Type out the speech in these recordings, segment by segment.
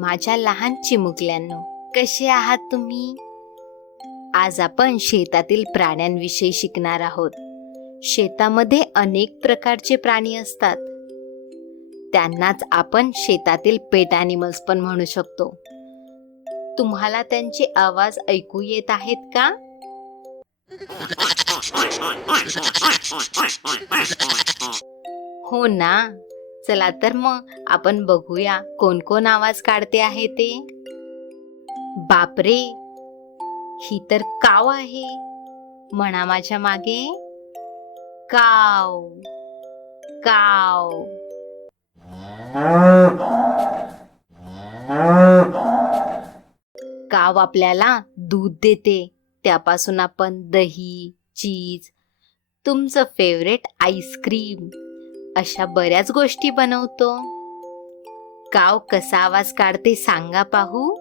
माझ्या लहान चिमुकल्यांनो, कसे आहात तुम्ही? आज आपण शेतातील प्राण्यांविषयी शिकणार आहोत. शेतामध्ये अनेक प्रकारचे प्राणी असतात. त्यांनाच आपण शेतातील पेट ॲनिमल्स पण म्हणू शकतो. तुम्हाला त्यांचे आवाज ऐकू येत आहेत का? हो ना. चला तर मग आपण बघूया कोण कोण आवाज काढते आहे ते. बापरे, ही तर काव आहे. म्हणा माझ्या मागे, काव काव. काव आपल्याला दूध देते. त्यापासून आपण दही, चीज, तुमचं फेवरेट आईस्क्रीम अशा बऱ्याच गोष्टी बनवतो. काव कसा आवाज काढते सांगा पाहू.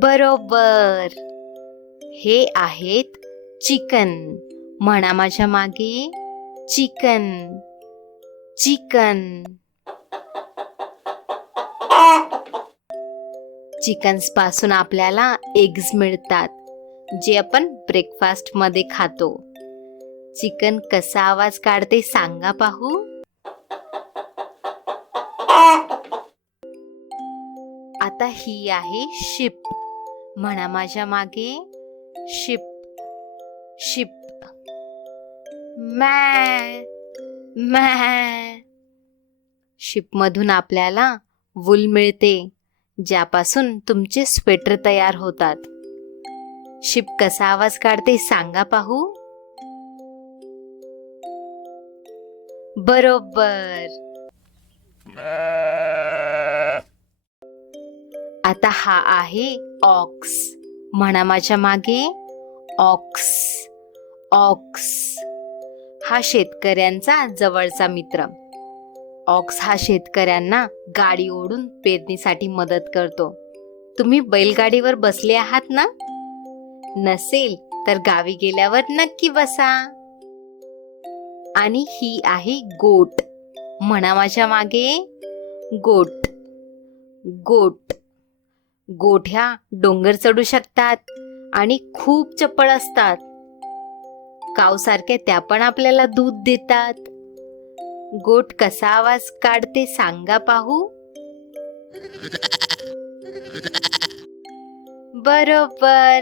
बरोबर, हे आहेत चिकन. म्हणा माझ्या मागे, चिकन चिकन. चिकन्स पासून आपल्याला एग्ज मिळतात, जे आपण ब्रेकफास्ट मध्ये खातो. चिकन कसा आवाज काढते सांगा पाहू. आता ही आहे शिप. म्हणा माझ्या मागे, शिप शिप. मॅ मॅ. शिप मधून आपल्याला वूल मिळते, ज्यापासून तुमचे स्वेटर तयार होतात. शिप कसा आवाज काढते सांगा पाहू. बरोबर. आता हा आहे ऑक्स. म्हणा माझ्या मागे, ऑक्स ऑक्स. हा शेतकऱ्यांचा जवळचा मित्र. ऑक्स हा शेतकऱ्यांना गाडी ओढून पेरणीसाठी मदत करतो. तुम्ही बैलगाडीवर बसले आहात ना? नसेल तर गावी गेल्यावर नक्की बसा. आणि ही आहे गोट. म्हणा माझ्या मागे, गोट गोट. गोट ह्या डोंगर चढू शकतात आणि खूप चपळ असतात. कावसारख्या त्या पण आपल्याला दूध देतात. गोट कसा आवाज काढते सांगा पाहू. बरोबर.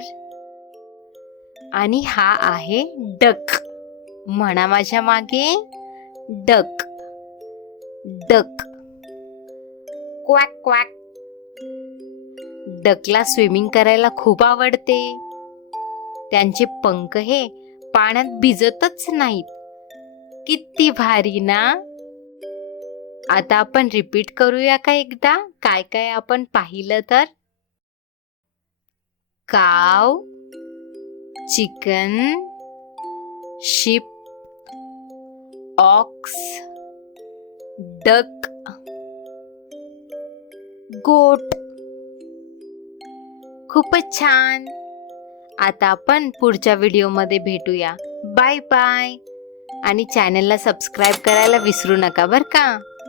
आणि हा आहे डक. म्हणा माझ्या मागे, डक डक. क्वॅक क्वॅक. डकला स्विमिंग करायला खूप आवडते. त्यांचे पंख हे पाण्यात भिजतच नाहीत. किती भारी ना. आता आपण रिपीट करूया का एकदा, काय काय आपण पाहिलं तर. काव, चिकन, शिप, ऑक्स, डक, गोट. खूपच छान. आता आपण पुढच्या व्हिडिओमध्ये भेटूया. Bye bye. आणि चॅनलला सबस्क्राईब करायला विसरू नका बरं का.